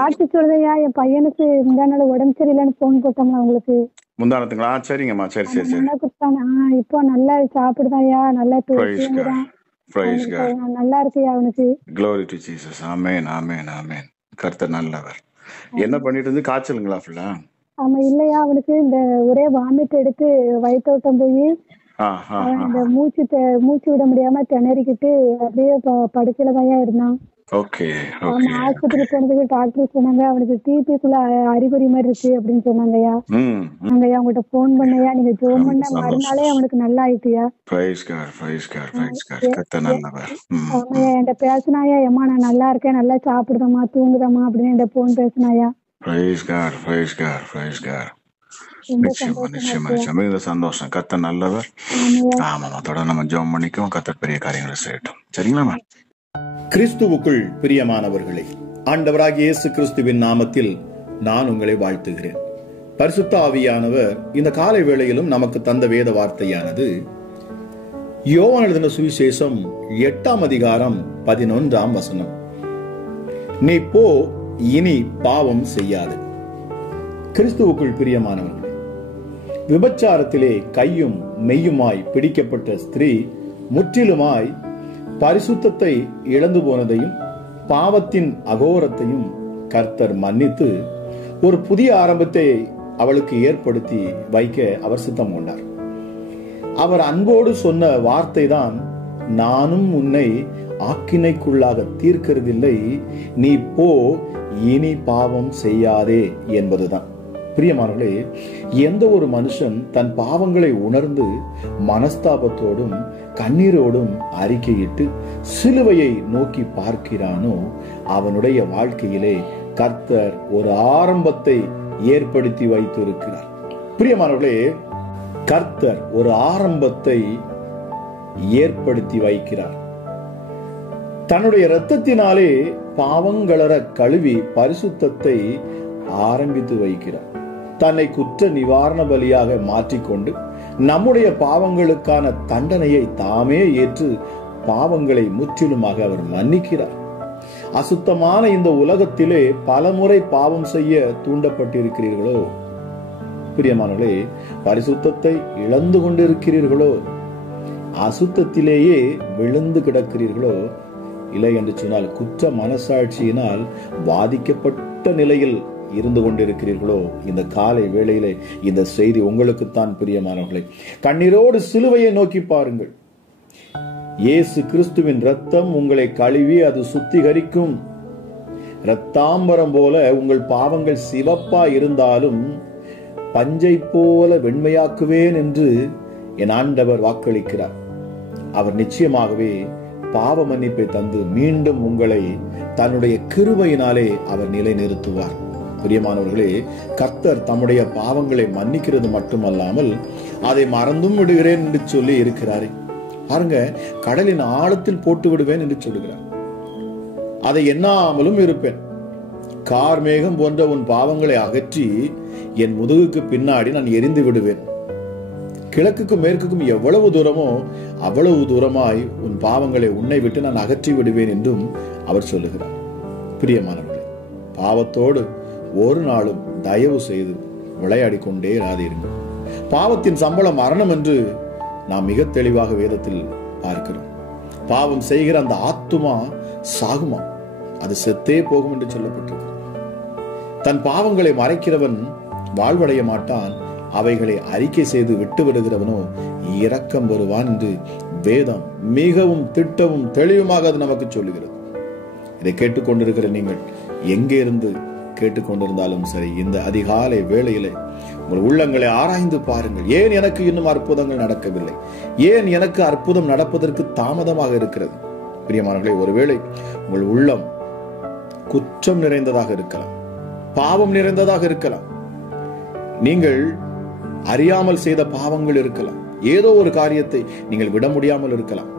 சாட்சி சொல்றதையா, என் பையனுக்கு முந்தா நாள் உடம்பு சரியில்லைன்னு போன் போட்டோம்ல உங்களுக்கு. முந்தானத்துங்களா? சரிங்கம்மா. சரி சரி சரி. நல்லா குடுத்தாங்க. இப்போ நல்லா சாப்பிடுதாயா, நல்லா Praise God. தூங்குறான். Praise அவனுக்கு God. நல்லா இருக்குயா அவனுக்கு. Glory to Jesus. Amen. Amen. Amen. கர்த்தர் நல்லவர். என்ன பண்ணிட்டு இருந்து காய்ச்சலுங்களா ஃபுல்லா? ஆமா இல்லையா, அவனுக்கு இந்த ஒரே வாமிட் எடுத்து வயிற்றோட்டம் போய் அவன் இந்த மூச்சு விட முடியாம திணறிக்கிட்டு அப்படியே படுக்கையில தாயா இருந்தான். ஓகே ஆமா, ஓகே. ஆஸ்பத்திரி போனதுக்கு டாக்டர் சொன்னாங்க அவனுக்கு டிபிக்குள்ள அறிகுறி மாதிரி இருக்கு அப்படின்னு சொன்னாங்கய்யா. நாங்கய்யா உங்ககிட்ட போன் பண்ணையா, நீங்க ஜோம் பண்ண மறுநாளே அவனுக்கு நல்லா ஆயிட்டுயா. Praise God. Praise God. Praise God. கர்த்தர் நல்லவர். ஆமாய்யா, என்கிட்ட பேசினாயா, எம்மா நான் நல்லா இருக்கேன், நல்லா சாப்பிடுதம்மா தூங்குதம்மா அப்படின்னு என்கிட்ட phone பேசினாயா. Praise God. Praise God. Praise God. நிச்சயமா நிச்சயமா நிச்சயமா இந்த சந்தோஷம். கர்த்தர் நல்லவர். ஆமாமா, தொடர்ந்து நம்ம ஜெபம் பண்ணிக்குவோம். கர்த்தர் பெரிய காரியங்களை செய்யட்டும். சரிங்களாமா? கிறிஸ்துவுக்குள் பிரியமானவர்களே, ஆண்டவராகிய இயேசு கிறிஸ்துவின் நாமத்தில் நான் உங்களை வாழ்த்துகிறேன். பரிசுத்த ஆவியானவர் இந்த காலை வேளையிலும் நமக்கு தந்த வேத வார்த்தையானது யோவான் எழுதின சுவிசேஷம் 8ஆம் அதிகாரம் 11ஆம் வசனம். நீ போ, இனி பாவம் செய்யாது. கிறிஸ்துவுக்குள் பிரியமானவர்களே, விபச்சாரத்திலே கையும் மெய்யுமாய் பிடிக்கப்பட்ட ஸ்திரீ முற்றிலுமாய் பரிசுத்தத்தை இழந்து போனதையும் பாவத்தின் அகோரத்தையும் கர்த்தர் மன்னித்து ஒரு புதிய ஆரம்பத்தை அவளுக்கு ஏற்படுத்தி வைக்க அவர் சித்தம் கொண்டார். அவர் அன்போடு சொன்ன வார்த்தை தான், நானும் உன்னை ஆக்கினைக்குள்ளாக தீர்க்கிறதில்லை, நீ போ, இனி பாவம் செய்யாதே என்பதுதான். பிரியமானவர்களே, எந்த ஒரு மனுஷன் தன் பாவங்களை உணர்ந்து மனஸ்தாபத்தோடும் கண்ணீரோடும் அறிக்கையிட்டு சிலுவையை நோக்கி பார்க்கிறானோ அவனுடைய வாழ்க்கையிலே கர்த்தர் ஒரு ஆரம்பத்தை ஏற்படுத்தி வைத்திருக்கிறார். பிரியமானவர்களே, கர்த்தர் ஒரு ஆரம்பத்தை ஏற்படுத்தி வைக்கிறார். தன்னுடைய இரத்தத்தினாலே பாவங்களற கழுவி பரிசுத்தத்தை ஆரம்பித்து வைக்கிறார். தன்னை குற்ற நிவாரண பலியாக மாற்றிக்கொண்டு நம்முடைய பாவங்களுக்கான தண்டனையை தாமே ஏற்று பாவங்களை முற்றிலுமாக அவர் மன்னிக்கிறார். அசுத்தமான இந்த உலகத்திலே பலமுறை பாவம் செய்ய தூண்டப்பட்டிருக்கிறீர்களோ? பிரியமானவர்களே, பரிசுத்தத்தை இழந்து கொண்டிருக்கிறீர்களோ? அசுத்தத்திலேயே விழுந்து கிடக்கிறீர்களோ? இல்லை என்று சொன்னால் குற்ற மனசாட்சியினால் பாதிக்கப்பட்ட நிலையில் இருந்து கொண்டிருக்கிறீர்களோ? இந்த காலை வேளையிலே இந்த செய்தி உங்களுக்குத்தான் பிரியமானவர்களே. கண்ணீரோடு சிலுவையை நோக்கி பாருங்கள். இயேசு கிறிஸ்துவின் இரத்தம் உங்களை கழுவி அது சுத்திகரிக்கும். இரத்தாம்பரம் போல உங்கள் பாவங்கள் சிவப்பா இருந்தாலும் பஞ்சை போல வெண்மையாக்குவேன் என்று என் ஆண்டவர் வாக்களிக்கிறார். அவர் நிச்சயமாகவே பாவ மன்னிப்பை தந்து மீண்டும் உங்களை தன்னுடைய கிருபையினாலே அவர் நிலைநிறுத்துவார். பிரியமானவர்களே, கர்த்தர் தம்முடைய பாவங்களை மன்னிக்கிறது மட்டுமல்லாமல் அதை மறந்தும் விடுகிறேன் என்று சொல்லி இருக்கிறாரே. பாருங்க, கடலின் ஆழத்தில் போட்டு விடுவேன் என்று சொல்லுகிறார். அதை எண்ணாமலும் இருப்பேன். கார் மேகம் போன்ற உன் பாவங்களை அகற்றி என் முதுகுக்கு பின்னாடி நான் எரிந்து விடுவேன். கிழக்குக்கும் மேற்குக்கும் எவ்வளவு தூரமோ அவ்வளவு தூரமாய் உன் பாவங்களை உன்னை விட்டு நான் அகற்றி விடுவேன் என்றும் அவர் சொல்லுகிறார். பிரியமானவர்களே, பாவத்தோடு ஒரு நாளும் தயவு செய்து விளையாடி கொண்டே இராதீர்கள். பாவத்தின் சம்பளம் மரணம் என்று நாம் மிக தெளிவாக வேதத்தில் பார்க்கிறோம். பாவம் செய்கிற அந்த ஆத்துமா சாகுமா? அது செத்தே போகும் என்று சொல்லப்பட்டிருக்கிறது. தன் பாவங்களை மறைக்கிறவன் வாழ்வடைய மாட்டான், அவைகளை அறிக்கை செய்து விட்டு விடுகிறவனோ இரக்கம் வருவான் என்று வேதம் மிகவும் திட்டமும் தெளிவுமாக அது நமக்கு சொல்லுகிறது. இதை கேட்டுக்கொண்டிருக்கிற நீங்கள் எங்கே இருந்து கேட்டுக்கொண்டிருந்தாலும் சரி, இந்த அதிகாலை வேளையிலே உங்கள் உள்ளங்களை ஆராய்ந்து பாருங்கள். ஏன் எனக்கு இன்னும் அற்புதங்கள் நடக்கவில்லை? ஏன் எனக்கு அற்புதம் நடப்பதற்கு தாமதமாக இருக்கிறது? பிரியமானவர்களே, ஒருவேளை உங்கள் உள்ளம் குற்றம் நிறைந்ததாக இருக்கலாம், பாவம் நிறைந்ததாக இருக்கலாம், நீங்கள் அறியாமல் செய்த பாவங்கள் இருக்கலாம், ஏதோ ஒரு காரியத்தை நீங்கள் விட முடியாமல் இருக்கலாம்.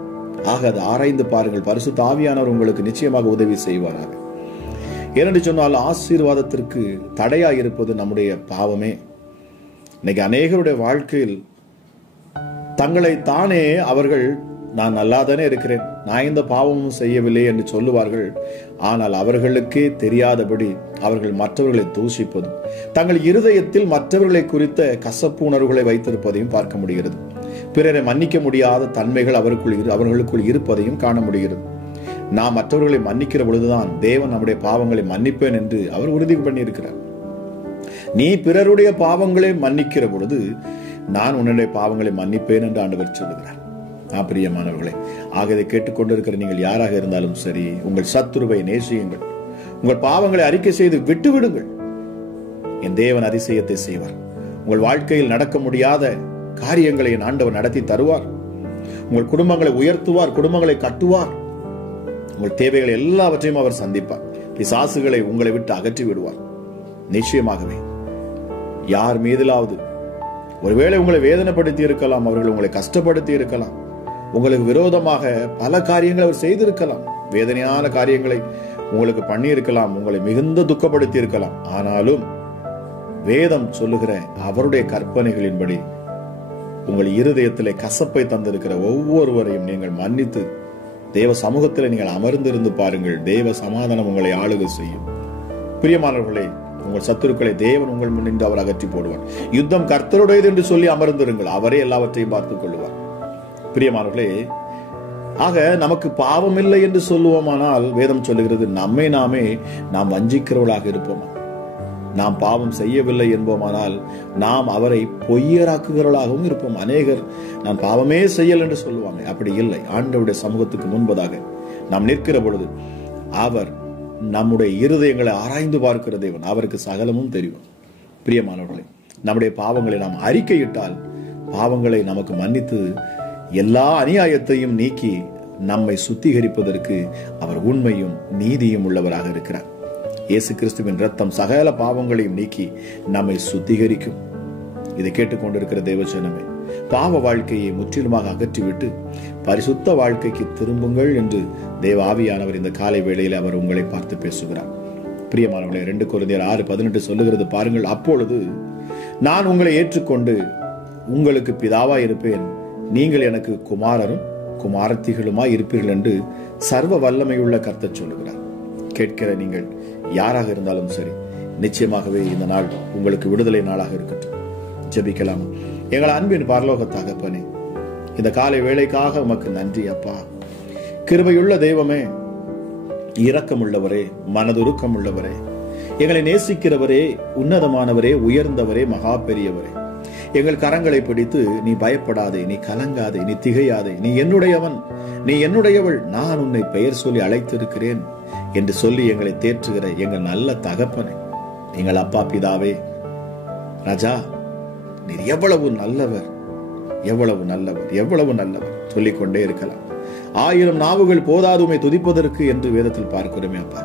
ஆக அதை ஆராய்ந்து பாருங்கள். பரிசுத்த ஆவியானவர் உங்களுக்கு நிச்சயமாக உதவி செய்வாராக. ஏனென்று சொன்னால் ஆசீர்வாதத்திற்கு தடையாக இருப்பது நம்முடைய பாவமே. இன்னைக்கு அநேகருடைய வாழ்க்கையில் தங்களை தானே அவர்கள் நான் நல்லாதானே இருக்கிறேன், நான் இந்த பாவமும் செய்யவில்லை என்று சொல்லுவார்கள். ஆனால் அவர்களுக்கே தெரியாதபடி அவர்கள் மற்றவர்களை தூஷிப்பதும் தங்கள் இருதயத்தில் மற்றவர்களை குறித்த கசப்பு உணர்வுகளை வைத்திருப்பதையும் பார்க்க முடிகிறது. பிறரை மன்னிக்க முடியாத தன்மைகள் அவர்களுக்குள் இருப்பதையும் காண முடிகிறது. நாம் மற்றவர்களை மன்னிக்கிற பொழுதுதான் தேவன் நம்முடைய பாவங்களை மன்னிப்பேன் என்று அவர் உறுதி பண்ணியிருக்கிறார். நீ பிறருடைய பாவங்களை மன்னிக்கிற பொழுது நான் உன்னுடைய பாவங்களை மன்னிப்பேன் என்று ஆண்டவர் சொல்லுகிறார். பிரியமானவர்களே, ஆக இதை கேட்டுக்கொண்டிருக்கிற நீங்கள் யாராக இருந்தாலும் சரி, உங்கள் சத்துருவை நேசியுங்கள், உங்கள் பாவங்களை அறிக்கை செய்து விட்டுவிடுங்கள். என் தேவன் அதிசயத்தை செய்வார். உங்கள் வாழ்க்கையில் நடக்க முடியாத காரியங்களை என் ஆண்டவர் நடத்தி தருவார். உங்கள் குடும்பங்களை உயர்த்துவார், குடும்பங்களை கட்டுவார். உங்கள் தேவைகள் எல்லாவற்றையும் அவர் சந்திப்பார். பிசாசுகளை உங்களை விட்டு அகற்றி விடுவார். நிச்சயமாகவே யார் மீதிலாவது ஒருவேளை உங்களை வேதனைப்படுத்தி இருக்கலாம், அவர்கள் உங்களை கஷ்டப்படுத்தி இருக்கலாம், உங்களுக்கு விரோதமாக பல காரியங்களை அவர் செய்திருக்கலாம், வேதனையான காரியங்களை உங்களுக்கு பண்ணி இருக்கலாம், உங்களை மிகுந்த துக்கப்படுத்தி இருக்கலாம். ஆனாலும் வேதம் சொல்லுகிற அவருடைய கற்பனைகளின்படி உங்கள் இருதயத்திலே கசப்பை தந்திருக்கிற ஒவ்வொருவரையும் நீங்கள் மன்னித்து தேவ சமூகத்தில் நீங்கள் அமர்ந்திருந்து பாருங்கள். தேவ சமாதானம் உங்களை ஆளுகை செய்யும். பிரியமானவர்களே, உங்கள் சத்துருக்களை தேவன் உங்கள் முன்னின்று அவர் அகற்றி போடுவார். யுத்தம் கர்த்தருடையது என்று சொல்லி அமர்ந்திருங்கள், அவரே எல்லாவற்றையும் பார்த்துக் கொள்வார். பிரியமானவர்களே, ஆக நமக்கு பாவம் இல்லை என்று சொல்லுவோமானால் வேதம் சொல்லுகிறது நம்மை நாம் வஞ்சிக்கிறவர்களாக இருப்போமா? நாம் பாவம் செய்யவில்லை என்போமானால் நாம் அவரை பொய்யராக்குகிறவர்களாகவும் இருப்போம். அநேகர் நான் பாவமே செய்யல் என்று சொல்லுவாங்க. அப்படி இல்லை. ஆண்டவருடைய சமூகத்துக்கு முன்பதாக நாம் நிற்கிற பொழுது அவர் நம்முடைய இருதயங்களை ஆராய்ந்து பார்க்கிற தேவன். அவருக்கு சகலமும் தெரியும். பிரியமானவர்களே, நம்முடைய பாவங்களை நாம் அறிக்கையிட்டால் பாவங்களை நமக்கு மன்னித்து எல்லா அநியாயத்தையும் நீக்கி நம்மை சுத்திகரிப்பதற்கு அவர் உண்மையும் நீதியும் உள்ளவராக இருக்கிறார். இயேசு கிறிஸ்துவின் இரத்தம் சகல பாவங்களையும் நீக்கி நம்மை சுத்திகரிக்கும். இதை கேட்டுக்கொண்டிருக்கிற தேவஜனமே, பாவ வாழ்க்கையை முற்றிலுமாக அகற்றிவிட்டு பரிசுத்த வாழ்க்கைக்கு திரும்புங்கள் என்று தேவ ஆவியானவர் இந்த காலை வேளையில் அவர் உங்களை பார்த்து பேசுகிறார். பிரியமானவர்களே, 2 கொரிந்தியர் 6:18 சொல்லுகிறது பாருங்கள். அப்பொழுது நான் உங்களை ஏற்றுக்கொண்டு உங்களுக்கு பிதாவாய் இருப்பேன், நீங்கள் எனக்கு குமாரரும் குமாரத்திகளுமாய் இருப்பீர்கள் என்று சர்வ வல்லமையுள்ள கர்த்தர் சொல்லுகிறார். கேட்கிற நீங்கள் யாராக இருந்தாலும் சரி, நிச்சயமாகவே இந்த நாள் உங்களுக்கு விடுதலை நாளாக இருக்கட்டும். ஜெபிக்கலாம். எங்கள் அன்பின் பரலோக தகப்பனே, இந்த காலை வேளைக்காக உமக்கு நன்றி அப்பா. கிருபையுள்ள தெய்வமே, இரக்கமுள்ளவரே, மனதுருக்கம் உள்ளவரே, எங்களை நேசிக்கிறவரே, உன்னதமானவரே, உயர்ந்தவரே, மகா பெரியவரே, எங்கள் கரங்களை பிடித்து நீ பயப்படாதே, நீ கலங்காதே, நீ திகையாதே, நீ என்னுடையவன், நீ என்னுடையவள், நான் உன்னை பெயர் சொல்லி அழைத்திருக்கிறேன் என்று சொல்லி எங்களை தேற்றுகிற எங்கள் நல்ல தகப்பனே, எங்கள் அப்பா பிதாவே, ராஜா, நீர் எவ்வளவு நல்லவர், எவ்வளவு நல்லவர், எவ்வளவு நல்லவர் சொல்லிக்கொண்டே இருக்கலாம். 1000 நாவுகள் போதாதுமை துதிப்பதற்கு என்று வேதத்தில் பார்க்கிறோமே அப்பா.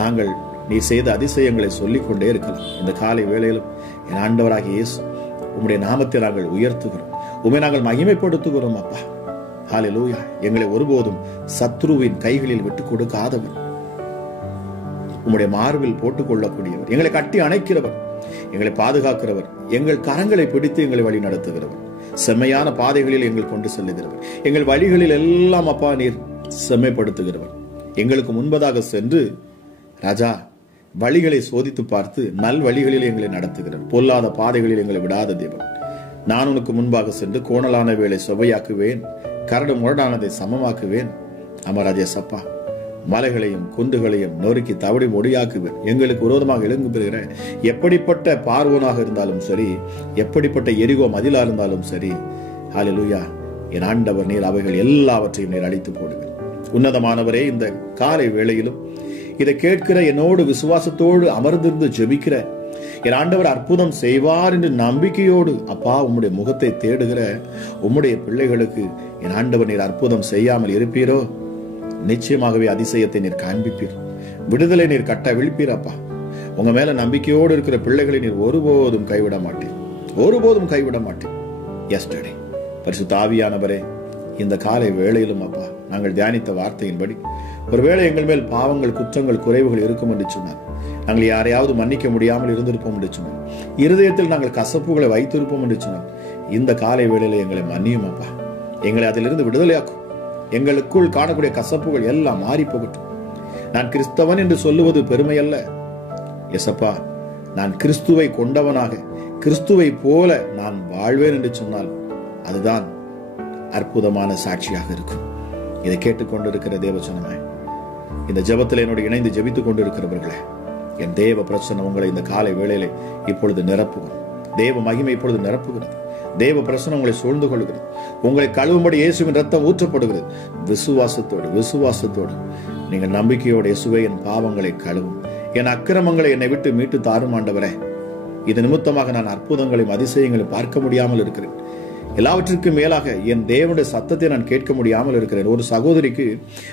நாங்கள் நீ செய்த அதிசயங்களை சொல்லிக்கொண்டே இருக்கலாம். இந்த காலை வேளையிலும் என் ஆண்டவராகிய இயேசு உம்முடைய நாமத்தை நாங்கள் உயர்த்துகிறோம், உம்மை நாங்கள் மகிமைப்படுத்துகிறோம் அப்பா. ஹல்லேலூயா. எங்களை ஒருபோதும் சத்ருவின் கைகளில் விட்டுக் கொடுக்காதவர், உம்முடைய மார்பில் போட்டுக் கொள்ளக்கூடியவர், எங்களை கட்டி அணைக்கிறவர், எங்களை பாதுகாக்கிறவர், எங்கள் கரங்களை பிடித்து எங்களை வழி நடத்துகிறவர், செம்மையான பாதைகளில் எங்கள் கொண்டு செல்லுகிறவர், எங்கள் வழிகளில் எல்லாம் அப்பா நீர் செம்மைப்படுத்துகிறவர், எங்களுக்கு முன்பதாக சென்று ராஜா வழிகளை சோதித்து பார்த்து நல் வழிகளில் எங்களை நடத்துகிறவர், பொல்லாத பாதைகளில் எங்களை விடாத தேவன். நான் உனக்கு முன்பாக சென்று கோணலான வேலை சுவையாக்குவேன், கரடு முரடானதை சமமாக்குவேன். அமராஜே சப்பா, மலைகளையும் குன்றுகளையும் நொறுக்கி தவடி மொழியாக்குவேன். எங்களுக்கு விரோதமாக எழும்புகிற எப்படிப்பட்ட பார்வோனாக இருந்தாலும் சரி, எப்படிப்பட்ட எரிகோ மதிலா இருந்தாலும் சரி, ஹல்லேலூயா, என் ஆண்டவர் நீர் அவைகள் எல்லாவற்றையும் நீர் அழித்து போடுவேன். உன்னதமானவரே, இந்த காலை வேளையிலும் இதை கேட்கிற என்னோடு விசுவாசத்தோடு அமர்ந்திருந்து ஜெபிக்கிற என் ஆண்டவர் அற்புதம் செய்வார் என்று நம்பிக்கையோடு அப்பா உம்முடைய முகத்தை தேடுகிற உம்முடைய பிள்ளைகளுக்கு என் ஆண்டவர் நீர் அற்புதம் செய்யாமல் இருப்பீரோ? நிச்சயமாகவே அதிசயத்தை நீர் காண்பிப்பீர், விடுதலை நீர் கட்ட விழிப்பீர் அப்பா. உங்க மேல நம்பிக்கையோடு இருக்கிற பிள்ளைகளை நீர் ஒருபோதும் கைவிட மாட்டீர், ஒருபோதும் கைவிட மாட்டீர். எஸ்டர்டே பரிசுத்த ஆவியானவரே, இந்த காலை வேளையிலும் அப்பா நாங்கள் தியானித்த வார்த்தையின்படி ஒருவேளை எங்கள் மேல் பாவங்கள், குற்றங்கள், குறைவுகள் இருக்கும் என்று சொன்னார், நாங்கள் யாரையாவது மன்னிக்க முடியாமல் இருந்திருப்போம் என்று சொன்னார், இருதயத்தில் நாங்கள் கசப்புகளை வைத்திருப்போம் என்று சொன்னார், இந்த காலை வேளையில எங்களை மன்னியும் அப்பா. எங்களை அதிலிருந்து விடுதலையாக்கும். எங்களுக்குள் காணக்கூடிய கசப்புகள் எல்லாம் மாறி போகட்டும். நான் கிறிஸ்தவன் என்று சொல்லுவது பெருமை அல்ல எசப்பா. நான் கிறிஸ்துவை கொண்டவனாக கிறிஸ்துவை போல நான் வாழ்வேன் என்று சொன்னால் அதுதான் அற்புதமான சாட்சியாக இருக்கும். இதை கேட்டுக்கொண்டிருக்கிற தேவசனமே, இந்த ஜெபத்தில் என்னோட இணைந்து ஜெபித்துக் கொண்டிருக்கிறவர்களே, என் தேவ பிரசன்னம் உங்களை இந்த காலை வேளையிலே இப்பொழுது நிரப்புகிறோம். தேவ மகிமை இப்பொழுது நிரப்புகிறது. தேவ பிரசன்னம் உங்களை சூழ்ந்து கொள்கிறது. உங்களை கழுவும்படி இயேசுவின் ரத்தம் ஊற்றப்படுகிறது. விசுவாசத்தோடு நீங்கள் நம்பிக்கையோடு இயேசுவே என் பாவங்களை கழுவும், என் அக்கிரமங்களை என்னை விட்டு மீட்டு தாரும் ஆண்டவரே. இது நிமித்தமாக நான் அற்புதங்களையும் அதிசயங்களையும் பார்க்க முடியாமல் இருக்கிறேன். எல்லாவற்றிற்கும் மேலாக என் தேவனுடைய சத்தத்தை நான் கேட்க முடியாமல் இருக்கிறேன். ஒரு சகோதரிக்கு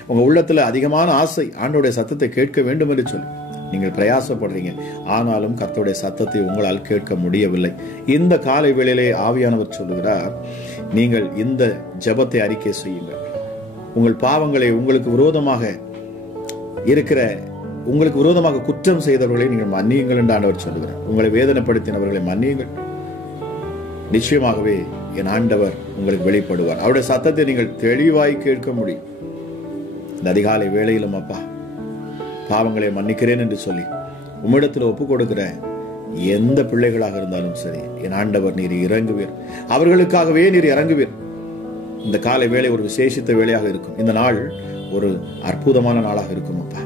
உங்க உள்ளத்துல அதிகமான ஆசை ஆண்டோடைய சத்தத்தை கேட்க வேண்டும் என்று சொல்லி நீங்கள் பிரயாசப்படுறீங்க. ஆனாலும் கர்த்தருடைய சத்தத்தை உங்களால் கேட்க முடியவில்லை. இந்த காலை வேளையிலே ஆவியானவர் சொல்லுகிறார், நீங்கள் இந்த ஜெபத்தை அறிக்கை செய்யுங்கள். உங்கள் பாவங்களை உங்களுக்கு விரோதமாக குற்றம் செய்தவர்களை நீங்கள் மன்னியுங்கள் என்று ஆண்டவர் சொல்லுகிறார். உங்களை வேதனைப்படுத்தினவர்களை மன்னியுங்கள். நிச்சயமாகவே என் ஆண்டவர் உங்களுக்கு வெளிப்படுவார். அவருடைய சத்தத்தை நீங்கள் தெளிவாய் கேட்க முடியும். இந்த அதிகாலை வேளையிலும் அப்பா பாவங்களை மன்னிக்கிறேன் என்று சொல்லி உம்மிடத்தில் ஒப்பு கொடுக்கிற எந்த பிள்ளைகளாக இருந்தாலும் சரி, என் ஆண்டவர் நீர் இறங்குவீர். அவர்களுக்காகவே நீர் இறங்குவீர். இந்த காலை வேளை ஒரு விசேஷித்த வேளையாக இருக்கும். இந்த நாள் ஒரு அற்புதமான நாளாக இருக்கும் அப்பா.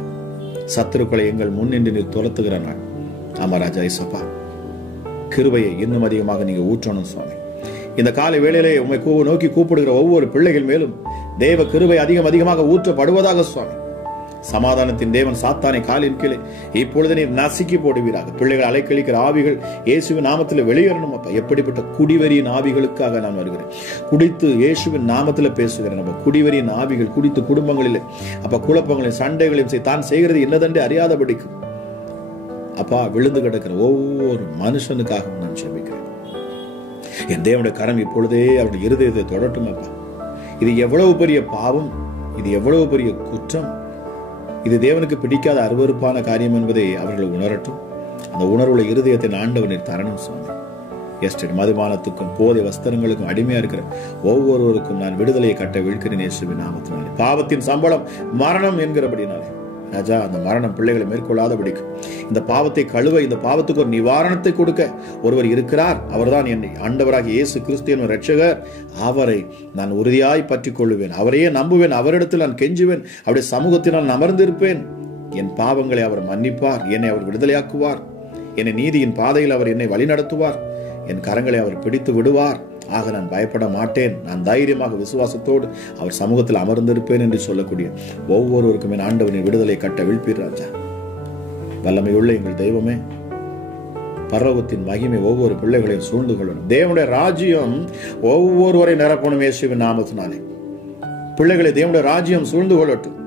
சத்துருக்களை எங்கள் முன்னின்று நீர் துரத்துகிற நாள். ஆமா ராஜா இயேசப்பா, கிருபையை இன்னும் அதிகமாக நீங்க ஊற்றணும் சுவாமி. இந்த காலை வேளையிலே உம்மை நோக்கி கூப்பிடுகிற ஒவ்வொரு பிள்ளைகள் மேலும் தேவ கிருபை அதிகமாக ஊற்றப்படுவதாக சுவாமி. சமாதானத்தின் தேவன் சாத்தானை காலின் கீழே இப்பொழுது நீர் நசுக்கி போடுவீராக. பிள்ளைகள் அலைக்கழிக்கிற ஆவிகள் இயேசுவின் நாமத்தில் வெளியேறணும் அப்பா. எப்படிப்பட்ட குடிவரியின் ஆவிகளுக்காக நான் வருகிறேன். குடித்து இயேசுவின் நாமத்தில் பேசுகிறேன் அப்ப. குடிவரியின் ஆவிகள் குடித்து குடும்பங்களில் அப்ப குழப்பங்களையும் சண்டைகளையும் தான் செய்கிறது என்னதென்று அறியாதபடிக்கு அப்பா விழுந்து கிடக்கிற ஒவ்வொரு மனுஷனுக்காகவும் நான் ஜெபிக்கிறேன். என் தேவனுடைய கரம் இப்பொழுதே அவருடைய இருதயத்தை தொடட்டும் அப்பா. இது எவ்வளவு பெரிய பாவம், இது எவ்வளவு பெரிய குற்றம், இது தேவனுக்கு பிடிக்காத அருவருப்பான காரியம் என்பதை அவர்கள் உணரட்டும். அந்த உணர்வுள்ள இருதயத்தை ஆண்டவனின் தரணும் சுவாமி. எஸ்டேட் மதுபானத்துக்கும் போதை வஸ்திரங்களுக்கும் அடிமையா இருக்கிற ஒவ்வொருவருக்கும் நான் விடுதலையை கட்ட விழுக்கிறேன் இயேசுவின் நாமத்தினாலே. பாவத்தின் சம்பளம் மரணம் என்கிறபடினாலே ராஜா, அந்த மரணம் பிள்ளைகளை மேற்கொள்ளாதபடிக்கும் இந்த பாவத்தை கழுவ, இந்த பாவத்துக்கு ஒரு நிவாரணத்தை கொடுக்க ஒருவர் இருக்கிறார். அவர்தான் என்னை ஆண்டவராகிய இயேசு கிறிஸ்து என்ற இரட்சகர். அவரை நான் உறுதியாய் பற்றி கொள்ளுவேன். அவரையே நம்புவேன். அவரிடத்தில் நான் கெஞ்சுவேன். அவருடைய சமூகத்தில் நான் அமர்ந்திருப்பேன். என் பாவங்களை அவர் மன்னிப்பார். என்னை அவர் விடுதலையாக்குவார். என்னை நீதியின் பாதையில் அவர் என்னை வழிநடத்துவார். என் கரங்களை அவர் பிடித்து விடுவார். ஆக நான் பயப்பட மாட்டேன். நான் தைரியமாக விசுவாசத்தோடு அவர் சமூகத்தில் அமர்ந்திருப்பேன் என்று சொல்லக்கூடிய ஒவ்வொருவருக்கும் என் ஆண்டவனின் விடுதலை கட்ட விழ்ப்பீர் ராஜா. வல்லமையுள்ள எங்கள் தெய்வமே, பரலோகத்தின் மகிமை ஒவ்வொரு பிள்ளைகளையும் சூழ்ந்து கொள்ளணும். தேவனுடைய ராஜ்யம் ஒவ்வொருவரை நிரப்பணும் இயேசுவின் நாமத்தினாலே. பிள்ளைகளை தேவனுடைய ராஜ்யம் சூழ்ந்து கொள்ளட்டும்.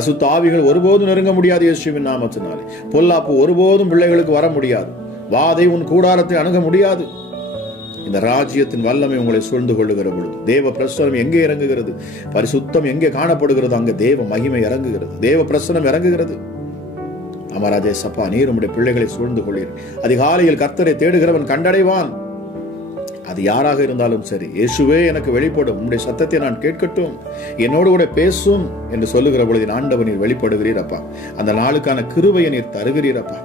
அசுத்த ஆவிகள் ஒருபோதும் நெருங்க முடியாது இயேசுவின் நாமத்தினாலே. பொல்லாப்பு ஒருபோதும் பிள்ளைகளுக்கு வர முடியாது. வாதை உன் கூடாரத்தை அணுக முடியாது. இந்த ராஜ்யத்தின் வல்லமை உங்களை சூழ்ந்து கொள்ளுகிற பொழுது தேவ பிரசனம் எங்கே இறங்குகிறது, பரிசுத்தம் எங்கே காணப்படுகிறது, அங்கே தேவ மகிமை இறங்குகிறது, தேவ பிரசனம் இறங்குகிறது. அமராஜே சப்பா, நீர் உம்முடைய பிள்ளைகளை சூழ்ந்து கொள்ளீர். அதிகாலையில் கர்த்தரை தேடுகிறவன் கண்டடைவான். அது யாராக இருந்தாலும் சரி, இயேசுவே எனக்கு வெளிப்படும், உம்முடைய சத்தத்தை நான் கேட்கட்டும், என்னோடு கூட பேசும் என்று சொல்லுகிற பொழுது ஆண்டவர் நீர் வெளிப்படுகிறீரப்பா. அந்த நாளுக்கான கிருபையை நீர் தருகிறீரப்பா.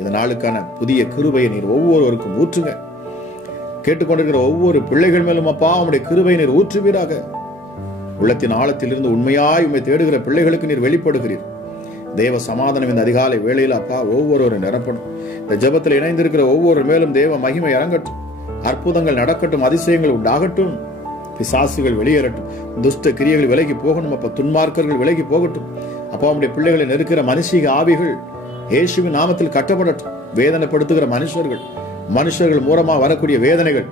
இந்த நாளுக்கான புதிய கிருபையை நீர் ஒவ்வொருவருக்கும் ஊற்றுங்க. கேட்டுக்கொண்டிருக்கிற ஒவ்வொரு பிள்ளைகள் மேலும் அப்பா உம்முடைய கிருபையை நீர் ஊற்றுவீராக. உள்ளத்தின் ஆழத்திலிருந்து உண்மையாய் உம்மை தேடுகிற பிள்ளைகளுக்கு நீர் வெளிப்படுகிறீர். தேவ சமாதானம் இந்த அதிகாலை வேளையில் அப்பா ஒவ்வொருவரும் நிரப்பணும். இந்த ஜெபத்தில் இணைந்திருக்கிற ஒவ்வொரு மேலும் தேவ மகிமை இறங்கட்டும். அற்புதங்கள் நடக்கட்டும். அதிசயங்கள் உண்டாகட்டும். பிசாசுகள் வெளியேறட்டும். துஷ்ட கிரியைகள் விலகி போகணும் அப்பா. துன்மார்க்கர்கள் விலகி போகட்டும் அப்பா. உம்முடைய பிள்ளைகளை நெருக்கிற மனுஷிக ஆவிகள் இயேசுவின் நாமத்தில் கட்டப்படட்டும். வேதனைப்படுத்துகிற மனுஷர்கள் மூலமாக வரக்கூடிய வேதனைகள்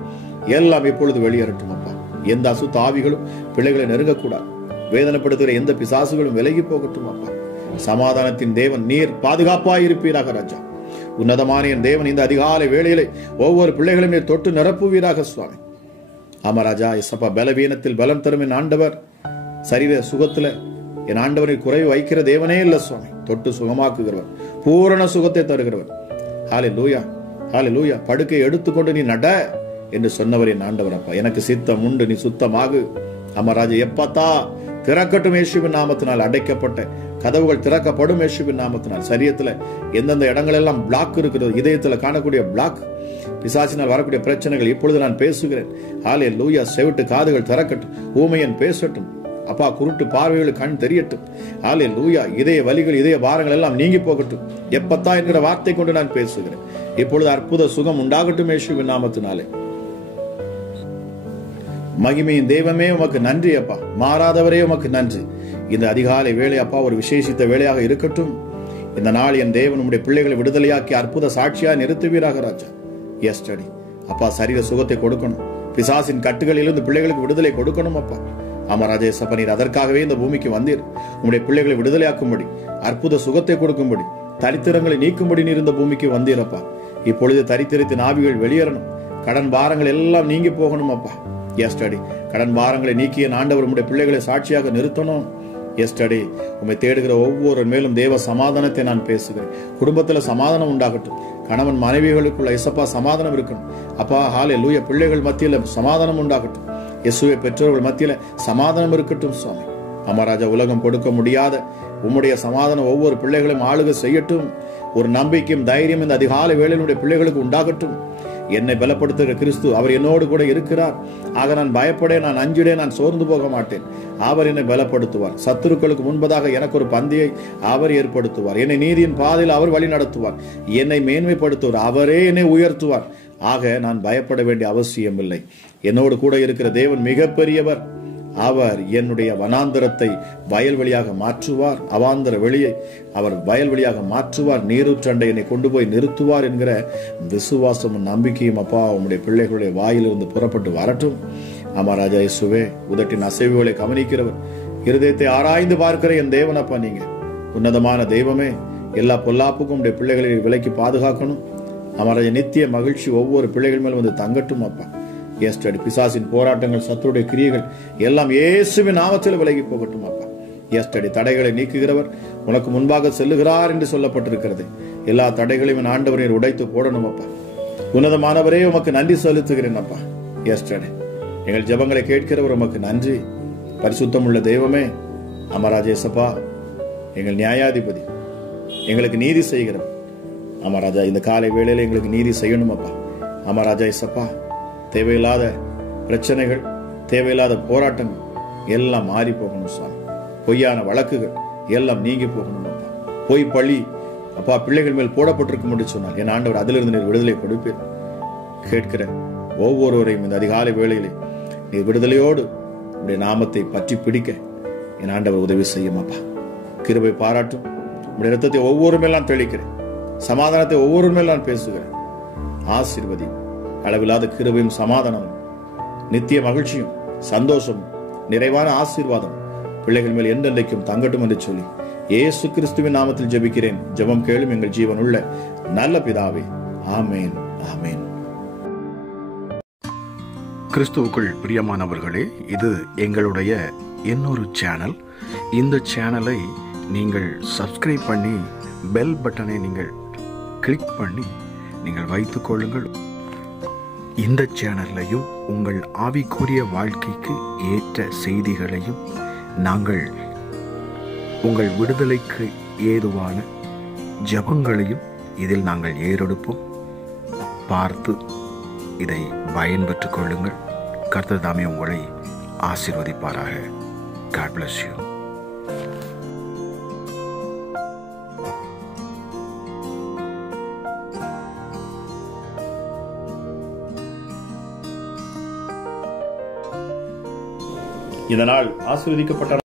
எல்லாம் இப்பொழுது வெளியேறட்டும் அப்பா. எந்த அசுத்த ஆவிகளும் பிள்ளைகளை நெருங்கக்கூடாது. வேதனைப்படுத்துகிற எந்த பிசாசுகளும் விலகி போகட்டும் அப்பா. சமாதானத்தின் தேவன் நீர் பாதுகாப்பாயிருப்பீராக ராஜா. உன்னதமான என் தேவன் இந்த அதிகாலை வேளையிலே ஒவ்வொரு பிள்ளைகளையும் நீர் தொட்டு நிரப்புவீராக சுவாமி. ஆமா ராஜா இயேசப்பா, பலவீனத்தில் பலம் தரும் என் ஆண்டவர், சரீர சுகத்துல என் ஆண்டவரை குறைவு வைக்கிற தேவனே இல்ல சுவாமி. தொட்டு சுகமாக்குகிறவர், பூரண சுகத்தை தருகிறவர். ஹல்லேலூயா, ஹல்லேலூயா. படுக்கை எடுத்துக்கொண்டு நீ நட என்று சொன்னவர் என் ஆண்டவர் அப்பா. எனக்கு சித்தம் உண்டு, நீ சுத்தமாகு அமராஜா எப்பத்தா திறக்கட்டும் இயேசுவின் நாமத்தினால். அடைக்கப்பட்ட கதவுகள் திறக்கப்படும் இயேசுவின் நாமத்தினால். சரீரத்துல எந்தெந்த இடங்கள் எல்லாம் பிளாக் இருக்கிறது, இதயத்துல காணக்கூடிய பிளாக், பிசாசினால் வரக்கூடிய பிரச்சனைகள் இப்பொழுது நான் பேசுகிறேன். ஹல்லேலூயா. செவிட்டு காதுகள் திறக்கட்டும், ஊமையன் பேசட்டும், அப்பா குருட்டு பார்வைகள் கண் தெரியட்டும். ஹல்லேலூயா. இதய வலிகள், இதய பாரங்கள் எல்லாம் நீங்கி போகட்டும். எப்பத்தா என்கிற வார்த்தை கொண்டு நான் பேசுகிறேன். இப்பொழுது அற்புத சுகம் உண்டாகட்டும் இயேசுவின் நாமத்தினாலே. மகிமையின் தெய்வமே உமக்கு நன்றி அப்பா, மாறாதவரே உமக்கு நன்றி. இந்த அதிகாலை வேளை அப்பா ஒரு விசேஷித்த வேளையாக இருக்கட்டும். இந்த நாள் என் தேவன் உம்முடைய பிள்ளைகளை விடுதலையாக்கி அற்புத சாட்சியா நிறுத்துவீராக ராஜா. எஸ்டடி அப்பா சரீர சுகத்தை கொடுக்கணும், பிசாசின் கட்டுகளிலிருந்து பிள்ளைகளுக்கு விடுதலை கொடுக்கணும் அப்பா. ஆமா ராஜேசப்பா, நீர் அதற்காகவே இந்த பூமிக்கு வந்தீர். உம்முடைய பிள்ளைகளை விடுதலையாக்கும்படி, அற்புத சுகத்தை கொடுக்கும்படி, தரித்திரங்களை நீக்கும்படி நீர் இந்த பூமிக்கு வந்தீரப்பா. இப்பொழுது தரித்திரத்தின் ஆவிகள் வெளியேறணும், கடன் பாரங்கள் எல்லாம் நீங்கி போகணும் அப்பா. எஸ்டடி கடன் பாரங்களை நீக்கிய ஆண்டவர் உம்முடைய பிள்ளைகளை சாட்சியாக நிறுத்தணும். எஸ்டடி உம்மை தேடுகிற ஒவ்வொரு மேலும் தேவ சமாதானத்தை நான் பேசுகிறேன். குடும்பத்துல சமாதானம் உண்டாகட்டும், கணவன் மனைவிகளுக்குள்ள இயேசப்பா சமாதானம் இருக்கணும் அப்பா. ஹல்லேலூயா. பிள்ளைகள் மத்தியில சமாதானம் உண்டாகட்டும். இயேசுவை பெற்றோர்கள் மத்தியில சமாதானம் இருக்கட்டும் சுவாமி. அமராஜா உலகம் கொடுக்க முடியாத உம்முடைய சமாதானம் ஒவ்வொரு பிள்ளைகளையும் ஆளுகை செய்யட்டும். ஒரு நம்பிக்கையும் தைரியம் இந்த அதிகாலை வேளையினுடைய பிள்ளைகளுக்கு உண்டாகட்டும். என்னை பலப்படுத்துகிற கிறிஸ்து அவர் என்னோடு கூட இருக்கிறார். ஆக நான் பயப்படேன், நான் அஞ்சுடேன், நான் சோர்ந்து போக மாட்டேன். அவர் என்னை பலப்படுத்துவார். சத்துருக்களுக்கு முன்பதாக எனக்கு ஒரு பந்தியை அவர் ஏற்படுத்துவார். என்னை நீதியின் பாதையில் அவர் வழி நடத்துவார். என்னை மேன்மைப்படுத்துவார். அவரே என்னை உயர்த்துவார். ஆக நான் பயப்பட வேண்டிய அவசியம் இல்லை. என்னோடு கூட இருக்கிற தேவன் மிகப்பெரியவர். அவர் என்னுடைய வனாந்தரத்தை வயல்வெளியாக மாற்றுவார், அவாந்தர வெளியை அவர் வயல்வெளியாக மாற்றுவார், நீரூற்றண்டை என்னை கொண்டு போய் நிறுத்துவார் என்கிற விசுவாசமும் நம்பிக்கையும் அப்பா உம்முடைய பிள்ளைகளுடைய வாயிலிருந்து புறப்பட்டு வரட்டும். ஆமா ராஜா இயேசுவே, உதட்டின் அசைவுகளை கவனிக்கிறவர், இருதயத்தை ஆராய்ந்து பார்க்கிற என் தேவன் அப்பா, நீங்க உன்னதமான தெய்வமே. எல்லா பொல்லாப்புக்கும் உடைய பிள்ளைகளை விலைக்கு பாதுகாக்கணும். அமராஜா நித்திய மகிழ்ச்சி ஒவ்வொரு பிள்ளைகள் மேலும் வந்து தங்கட்டும் அப்பா. எஸ்டடி பிசாசின் போராட்டங்கள், சத்துருடைய கிரியைகள் எல்லாம் இயேசுவின் நாமத்தில் விலகி போகட்டும் அப்பா. எஸ்டடி தடைகளை நீக்குகிறவர் உனக்கு முன்பாக செல்லுகிறார் என்று சொல்லப்பட்டிருக்கிறது. எல்லா தடைகளையும் ஆண்டவரை உடைத்து போடணும் அப்பா. உன்னதமானவரே உமக்கு நன்றி செலுத்துகிறேன் அப்பா. எஸ்டடி எங்கள் ஜெபங்களை கேட்கிறவர் உமக்கு நன்றி. பரிசுத்தம் உள்ள தெய்வமே, அமராஜேசப்பா எங்கள் நியாயாதிபதி, எங்களுக்கு நீதி செய்கிறவர். அமராஜா இந்த காலை வேளையில எங்களுக்கு நீதி செய்யணும் அப்பா. அமராஜா இசப்பா, தேவையில்லாத பிரச்சனைகள், தேவையில்லாத போராட்டங்கள் எல்லாம் மாறி போகணும் சுவாமி. பொய்யான வழக்குகள் எல்லாம் நீங்கி போகணும் அப்பா. பொய் பழி அப்பா பிள்ளைகள் மேல் போடப்பட்டிருக்கும் என்று சொன்னால் என் ஆண்டவர் அதிலிருந்து நீர் விடுதலை கொடுப்பீர். கேட்கிற ஒவ்வொருவரையும் இந்த அதிகாலை வேளையிலே நீர் விடுதலையோடு உடைய நாமத்தை பற்றி பிடிக்க என் ஆண்டவர் உதவி செய்யும் அப்பா. கிருபை பாராட்டும். உடைய ரத்தத்தை ஒவ்வொரு மேல் நான் தெளிக்கிறேன், சமாதானத்தை ஒவ்வொரு மேல் நான் பேசுகிறேன். ஆசீர்வதி. அளவில்லாத கிருபையும் சமாதானமும், நித்திய மகிழ்ச்சியும் சந்தோஷமும் நிறைவான ஆசீர்வாதம் பிள்ளைகள் மேல் என்றென்றைக்கும் தங்கட்டும் என்று சொல்லி இயேசு கிறிஸ்துவின் நாமத்தில் ஜெபிக்கிறேன். ஜெபம் கேளும் எங்கள் ஜீவன் உள்ள நல்ல பிதாவே. ஆமேன், ஆமேன். கிறிஸ்துவுக்குள் பிரியமானவர்களே, இது எங்களுடைய இன்னொரு சேனல். இந்த சேனலை நீங்கள் சப்ஸ்கிரைப் பண்ணி பெல் பட்டனை நீங்கள் கிளிக் பண்ணி நீங்கள் வைத்துக் கொள்ளுங்கள். இந்த சேனல்லையும் உங்கள் ஆவிக்குரிய வாழ்க்கைக்கு ஏற்ற செய்திகளையும் நாங்கள் உங்கள் விடுதலைக்கு ஏதுவான ஜெபங்களையும் இதில் நாங்கள் ஏறெடுப்போம். பார்த்து இதை பயன்பெற்றுக் கொள்ளுங்கள். கர்த்தர் தாமே உங்களை ஆசீர்வதிப்பாராக. God bless you. இந்த நாள் ஆசீர்வதிக்கப்பட்ட